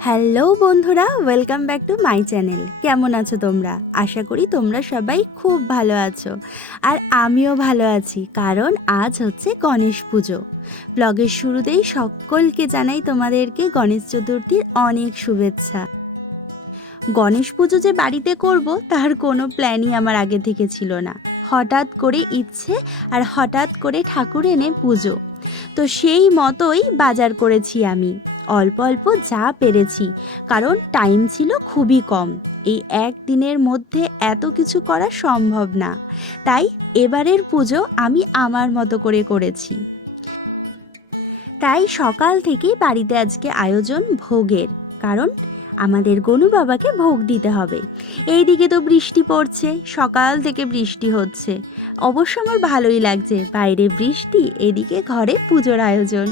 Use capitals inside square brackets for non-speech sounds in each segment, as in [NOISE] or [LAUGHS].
Hello বন্ধুরা welcome back to my channel কেমন আছো তোমরা? আশা করি তোমরা সবাই খুব ভালো আছো। আর আমিও ভালো আছি, কারণ আজ হচ্ছে গণেশ পুজো। ব্লগের শুরুতেই সকলকে জানাই তোমাদেরকে গণেশ চতুর্থীর অনেক শুভেচ্ছা। গণেশ পুজো যে বাড়িতে করব, তার কোনো প্ল্যানই আমার আগে থেকে ছিল না। হঠাৎ করে ইচ্ছে আর হঠাৎ করে ঠাকুর এনে পুজো। তো সেই মতোই বাজার করেছি আমি। অল্প অল্প যা পেরেছি, কারণ টাইম ছিল খুবই কম। এই একদিনের মধ্যে এত কিছু করা সম্ভব না। তাই এবারের পুজো আমি আমার মতো করে করেছি। তাই সকাল থেকেই বাড়িতে আজকে আয়োজন ভোগের, কারণ আমাদের গনু বাবাকে ভোগ দিতে হবে। এইদিকে তো বৃষ্টি পড়ছে, সকাল থেকে বৃষ্টি হচ্ছে। অবশ্য আমার ভালোই লাগছে, বাইরে বৃষ্টি, এদিকে ঘরে পুজোর আয়োজন।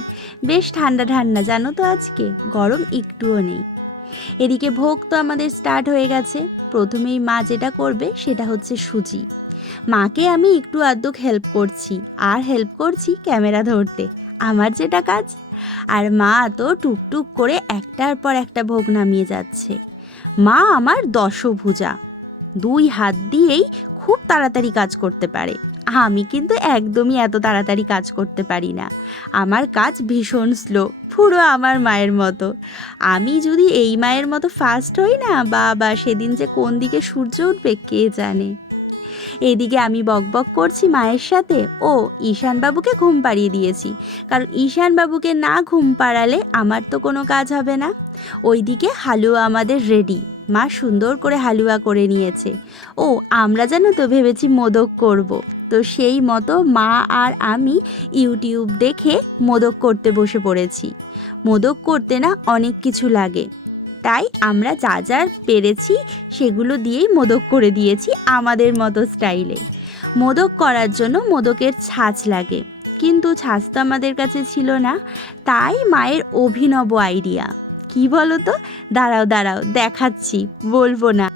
বেশ ঠান্ডা ঠান্ডা, জানো তো আজকে, গরম একটুও নেই। এদিকে ভোগ তো আমাদের স্টার্ট হয়ে গেছে, প্রথমেই মা যেটা করবে সেটা হচ্ছে সুজি। মাকে আমি একটু আধটু হেল্প করছি, আর হেল্প করছি ক্যামেরা ধরতে। আমার যেটা কাজ আর মা তো টুকটুক করে একটার পর একটা ভোগ নামিয়ে যাচ্ছে। মা আমার দশভুজা। দুই হাত দিয়েই খুব তাড়াতাড়ি কাজ করতে পারে। আমি কিন্তু একদমই এত তাড়াতাড়ি কাজ করতে পারি না। আমার কাজ ভীষণ স্লো, পুরো আমার মায়ের মতো। আমি যদি এই মায়ের মতো ফাস্ট হই না, বাবা, সেদিন যে কোন দিকে সূর্য উঠবে, কে জানে? এদিকে আমি বকবক করছি মায়ের সাথে। ও, ঈশানবাবুকে ঘুম পাড়িয়ে দিয়েছি। কারণ ঈশানবাবুকে না ঘুম পাড়ালে আমার তো কোনো কাজ হবে না। ওইদিকে হালুয়া আমাদের রেডি মা সুন্দর করে হালুয়া করে নিয়েছে। ও, আমরা জানো তো ভেবেছি মোদক করব। তো সেই মতো মা আর আমি ইউটিউব দেখে মোদক করতে বসে পড়েছি। মোদক করতে না অনেক কিছু লাগে। তাই আমরা যা যা পেরেছি সেগুলো দিয়েই মোদক করে দিয়েছি আমাদের মতো স্টাইলে। মোদক করার জন্য মোদকের ছাঁচ লাগে। কিন্তু ছাঁচ তো আমাদের কাছে ছিল না। তাই মায়ের অভিনব আইডিয়া। কি বলো তো দাঁড়াও দাঁড়াও, দেখাচ্ছি, বলব না।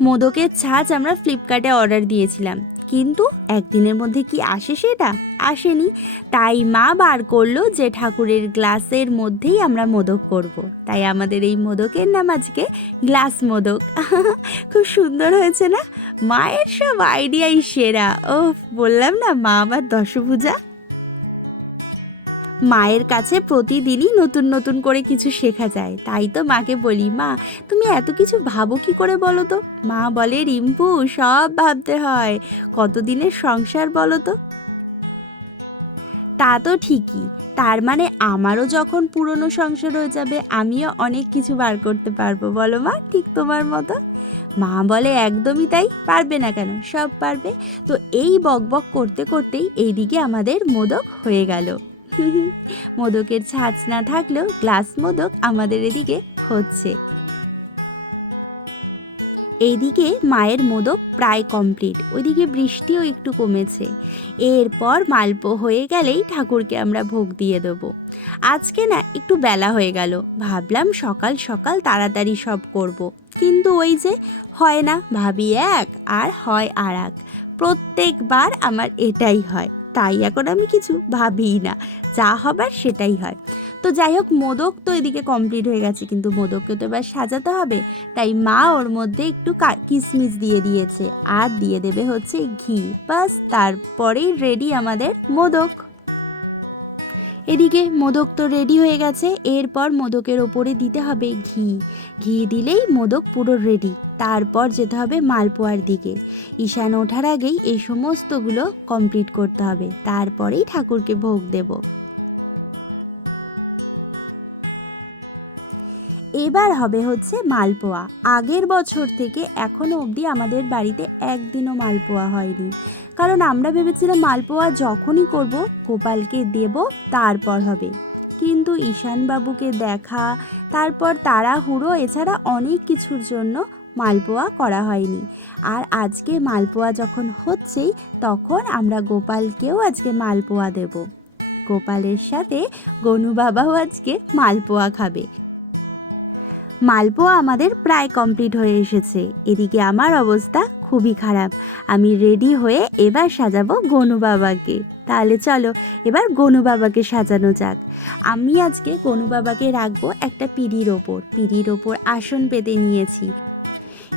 মোদকের ছাঁচ আমরা ফ্লিপকার্টে অর্ডার দিয়েছিলাম। কিন্তু একদিনের মধ্যে কি আসে সেটা? আসেনি। তাই মা বার করল যে ঠাকুরের গ্লাসের মধ্যেই আমরা মোদক করব। তাই আমাদের এই মোদকের নাম আজকে গ্লাস মোদক। [LAUGHS] খুব সুন্দর হয়েছে না? মায়ের সব আইডিয়াই সেরা। ও বললাম না, মা আমার দশভূজা? মায়ের কাছে প্রতিদিনই নতুন নতুন করে কিছু শেখা যায়। তাই তো মাকে বলি, মা, তুমি এত কিছু ভাবো কি করে বলো তো? মা বলে, রিম্পু, সব ভাবতে হয়। কতদিনের সংসার বলো তো? তা তো ঠিকই। তার মানে আমারও যখন পুরনো সংসার হয়ে যাবে, আমিও অনেক কিছু বার করতে পারব। বলো মা, ঠিক তোমার মতো? মা বলে, একদমই তাই, পারবে না কেন? সব পারবে। তো এই বকবক করতে, করতেই এইদিকে আমাদের মোদক হয়ে গেল। [LAUGHS] মোদকের ছাঁচ না থাকলেও গ্লাস মোদক আমাদের এদিকে হচ্ছে। এইদিকে মায়ের মোদক প্রায় কমপ্লিট ওইদিকে বৃষ্টিও একটু কমেছে। এরপর মালপো হয়ে গেলেই ঠাকুরকে আমরা ভোগ দিয়ে দেবো। আজকে না একটু বেলা হয়ে গেল। ভাবলাম সকাল সকাল তাড়াতাড়ি সব করব। কিন্তু ওই যে হয় না, ভাবি এক আর হয় আর এক। প্রত্যেকবার আমার এটাই হয়। তাই এখন আমি কিছু ভাবিই না। যা হবার সেটাই হয়। তো যাই হোক, মোদক তো এদিকে কমপ্লিট হয়ে গেছে, কিন্তু মোদককে তো এবার সাজাতে হবে। তাই মা ওর মধ্যে একটু কিশমিশ দিয়ে দিয়েছে। আর দিয়ে দেবে হচ্ছে ঘি। বাস, তারপরেই রেডি আমাদের মোদক। এদিকে মোদক তো রেডি হয়ে গেছে, এরপর মোদকের ওপরে দিতে হবে ঘি। ঘি দিলেই মোদক পুরো রেডি তারপর যেতে হবে মালপোয়ার দিকে। ঈশান ওঠার আগেই এই সমস্তগুলো কমপ্লিট করতে হবে, তারপরেই ঠাকুরকে ভোগ দেব। এবার হবে হচ্ছে মালপোয়া। আগের বছর থেকে এখনও অবধি আমাদের বাড়িতে একদিনও মালপোয়া হয়নি। কারণ আমরা ভেবেছিলাম মালপোয়া যখনই করব, গোপালকে দেব, তারপর হবে। কিন্তু ঈশানবাবুকে দেখা, তারপর তাড়াহুড়ো, এছাড়া অনেক কিছুর জন্য মালপোয়া করা হয়নি। আর আজকে মালপোয়া যখন হচ্ছেই, তখন আমরা গোপালকেও আজকে মালপোয়া দেব। গোপালের সাথে গনু বাবাও আজকে মালপোয়া খাবে। মালপোয়া আমাদের প্রায় কমপ্লিট হয়ে এসেছে। এদিকে আমার অবস্থা খুবই খারাপ। আমি রেডি হয়ে এবার সাজাবো গনু বাবাকে। তাহলে চলো, এবার গনু বাবাকে সাজানো যাক। আমি আজকে গনু বাবাকে রাখব একটা পিঁড়ির ওপর। পিঁড়ির ওপর আসন পেতে নিয়েছি।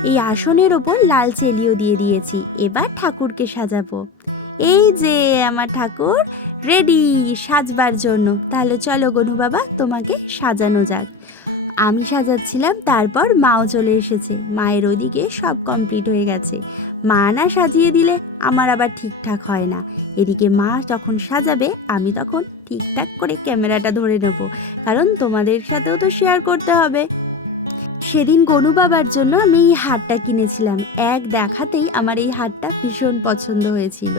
এই আসনের ওপর লাল চেলিও দিয়ে দিয়েছি। এবার ঠাকুরকে সাজাবো। এই যে আমার ঠাকুর, রেডি সাজবার জন্য। তাহলে চলো গনু বাবা, তোমাকে সাজানো যাক। আমি সাজাচ্ছিলাম, তারপর মাও চলে এসেছে। মায়ের ওদিকে সব কমপ্লিট হয়ে গেছে। মা না সাজিয়ে দিলে আমার আবার ঠিকঠাক হয় না। এদিকে মা যখন সাজাবে, আমি তখন ঠিকঠাক করে ক্যামেরাটা ধরে নেব। কারণ তোমাদের সাথেও তো শেয়ার করতে হবে। সেদিন গনু বাবার জন্য আমি এই হারটা কিনেছিলাম। এক দেখাতেই আমার এই হারটা ভীষণ পছন্দ হয়েছিল।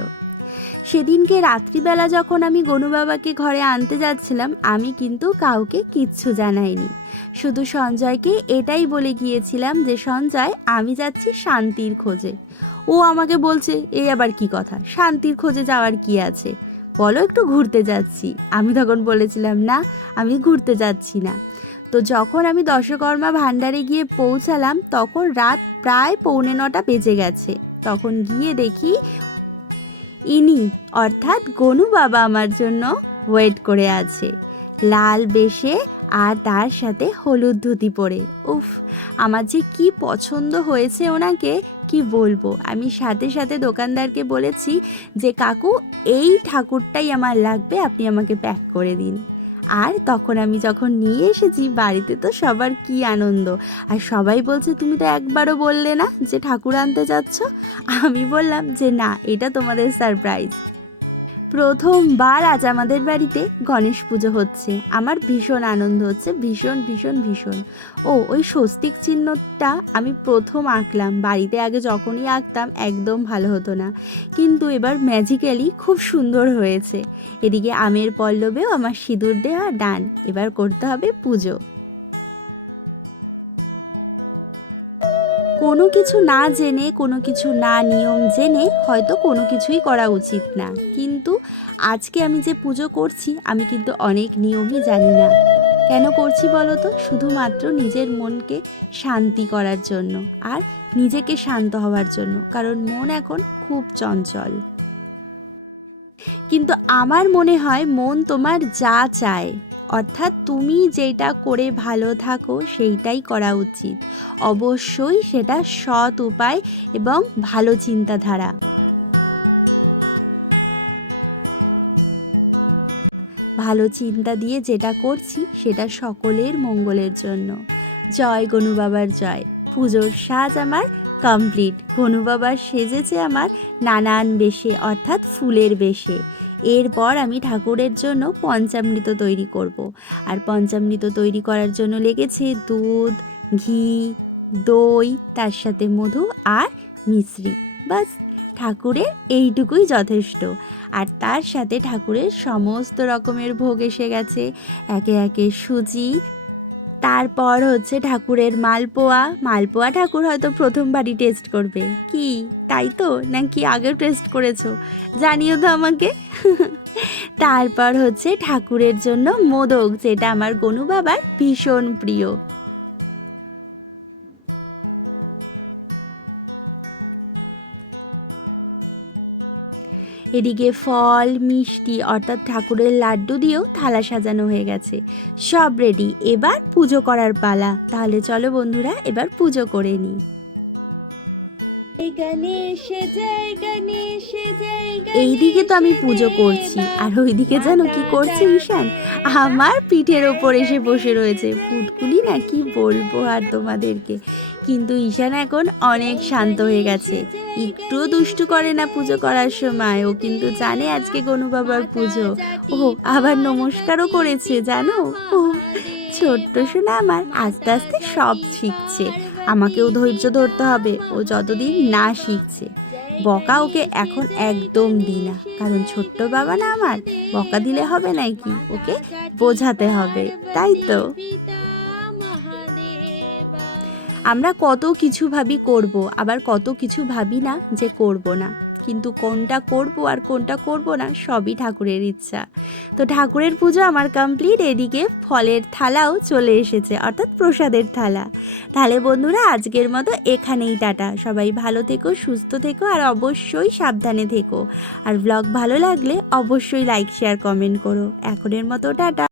সেদিনকে রাত্রিবেলা যখন আমি গনু বাবাকে ঘরে আনতে যাচ্ছিলাম, আমি কিন্তু কাউকে কিচ্ছু জানাইনি। শুধু সঞ্জয়কে এটাই বলে গিয়েছিলাম যে, সঞ্জয়, আমি যাচ্ছি শান্তির খোঁজে। ও আমাকে বলছে এই আবার কি কথা? শান্তির খোঁজে যাওয়ার কি আছে? বলো, একটু ঘুরতে যাচ্ছি। আমি তখন বলেছিলাম, না, আমি ঘুরতে যাচ্ছি না। তো যখন আমি দশকর্মা ভাণ্ডারে গিয়ে পৌঁছালাম, তখন রাত প্রায় পৌনে নটা বেজে গেছে। তখন গিয়ে দেখি ইনি, অর্থাৎ গনু বাবা আমার জন্য ওয়েট করে আছে। লাল বেশে আর তার সাথে হলুদ ধুতি পরে। উফ, আমার যে কি পছন্দ হয়েছে ওনাকে, কি বলব? আমি সাথে সাথে দোকানদারকে বলেছি যে, কাকু, এই ঠাকুরটাই আমার লাগবে, আপনি আমাকে প্যাক করে দিন। আর তখন আমি যখন নিয়ে এসেছি, বাড়িতে তো সবার কি আনন্দ। আর সবাই বলছে, তুমি তো একবারও বললে না যে ঠাকুর আনতে যাচ্ছ? আমি বললাম যে, না, এটা তোমাদের সারপ্রাইজ প্রথমবার আজ আমাদের বাড়িতে গণেশ পুজো হচ্ছে। আমার ভীষণ আনন্দ হচ্ছে, ভীষণ ভীষণ ভীষণ। ও, ওই স্বস্তিক চিহ্নটা আমি প্রথম আঁকলাম। বাড়িতে আগে যখনই আঁকতাম একদম ভালো হতো না। কিন্তু এবার ম্যাজিক্যালি খুব সুন্দর হয়েছে। এদিকে আমের পল্লবেও আমার সিঁদুর দেওয়া ডান। এবার করতে হবে পুজো। কোনো কিছু না জেনে, কোনো কিছু না নিয়ম জেনে হয়তো কোনো কিছুই করা উচিত না। কিন্তু আজকে আমি যে পুজো করছি, আমি কিন্তু অনেক নিয়মই জানি না। কেন করছি বলো তো? শুধুমাত্র নিজের মনকে শান্তি করার জন্য আর নিজেকে শান্ত হওয়ার জন্য, কারণ মন এখন খুব চঞ্চল। কিন্তু আমার মনে হয় মন তোমার যা চায়। অর্থাৎ তুমি যেটা করে ভালো থাকো, সেইটাই করা উচিত। অবশ্যই সেটা সৎ উপায় এবং ভালো চিন্তাধারা। ভালো চিন্তা দিয়ে যেটা করছি, সেটা সকলের মঙ্গলের জন্য। জয় গনু বাবার জয়। পুজোর সাজ আমার কমপ্লিট গনু বাবার সেজেছে আমার নানান বেশে, অর্থাৎ ফুলের বেশে। এরপর আমি ঠাকুরের জন্য পঞ্চামৃত তৈরি করব। আর পঞ্চামৃত তৈরি করার জন্য লেগেছে দুধ, ঘি, দই, তার সাথে মধু আর মিশ্রি বাস, ঠাকুরের এইটুকুই যথেষ্ট। আর তার সাথে ঠাকুরের সমস্ত রকমের ভোগ এসে গেছে। একে একে সুজি তারপর হচ্ছে ঠাকুরের মালপোয়া। মালপোয়া ঠাকুর হয়তো প্রথমবারই টেস্ট করবে। কি? তাই তো? নাকি আগেও টেস্ট করেছ? জানিও তো আমাকে। [LAUGHS] তারপর হচ্ছে ঠাকুরের জন্য মোদক, যেটা আমার গনু বাবার ভীষণ প্রিয়। এদিকে ফল, মিষ্টি অর্থাৎ ঠাকুরের লাড্ডু দিয়েও থালা সাজানো হয়ে গেছে। সব রেডি এবার পুজো করার পালা। তাহলে চলো বন্ধুরা, এবার পুজো করে নিই। এইদিকে তো আমি পুজো করছি। আর ওইদিকে জানো কি করছে ঈশান? আমার পিঠের ওপর এসে বসে রয়েছে। ফুটকুলি না কি বলব আর তোমাদেরকে? কিন্তু ঈশান এখন অনেক শান্ত হয়ে গেছে। একটুও দুষ্টু করে না পুজো করার সময়। ও কিন্তু জানে আজকে গনু বাবার পুজো। ও আবার নমস্কারও করেছে জানো? ও ছোট্ট শোনা আমার আস্তে আস্তে সব শিখছে। আমাকেও ধৈর্য ধরতে হবে, ও যতদিন না শিখছে। বকা ওকে এখন একদম দিই না কারণ ছোট্ট বাবা না আমার, বকা দিলে হবে নাকি ওকে বোঝাতে হবে, তাই তো? আমরা কত কিছু ভাবি করব, আবার কত কিছু ভাবি না যে করব না। কিন্তু কোনটা করব আর কোনটা করব না, সবই ঠাকুরের ইচ্ছা। তো ঠাকুরের পুজো আমার কমপ্লিট এদিকে ফলের থালাও চলে এসেছে, অর্থাৎ প্রসাদের থালা। তাহলে বন্ধুরা, আজকের মতো এখানেই টাটা। সবাই ভালো থেকো, সুস্থ থেকো, আর অবশ্যই সাবধানে থেকো। আর ব্লগ ভালো লাগলে অবশ্যই লাইক শেয়ার কমেন্ট করো। এখনের মতো টাটা।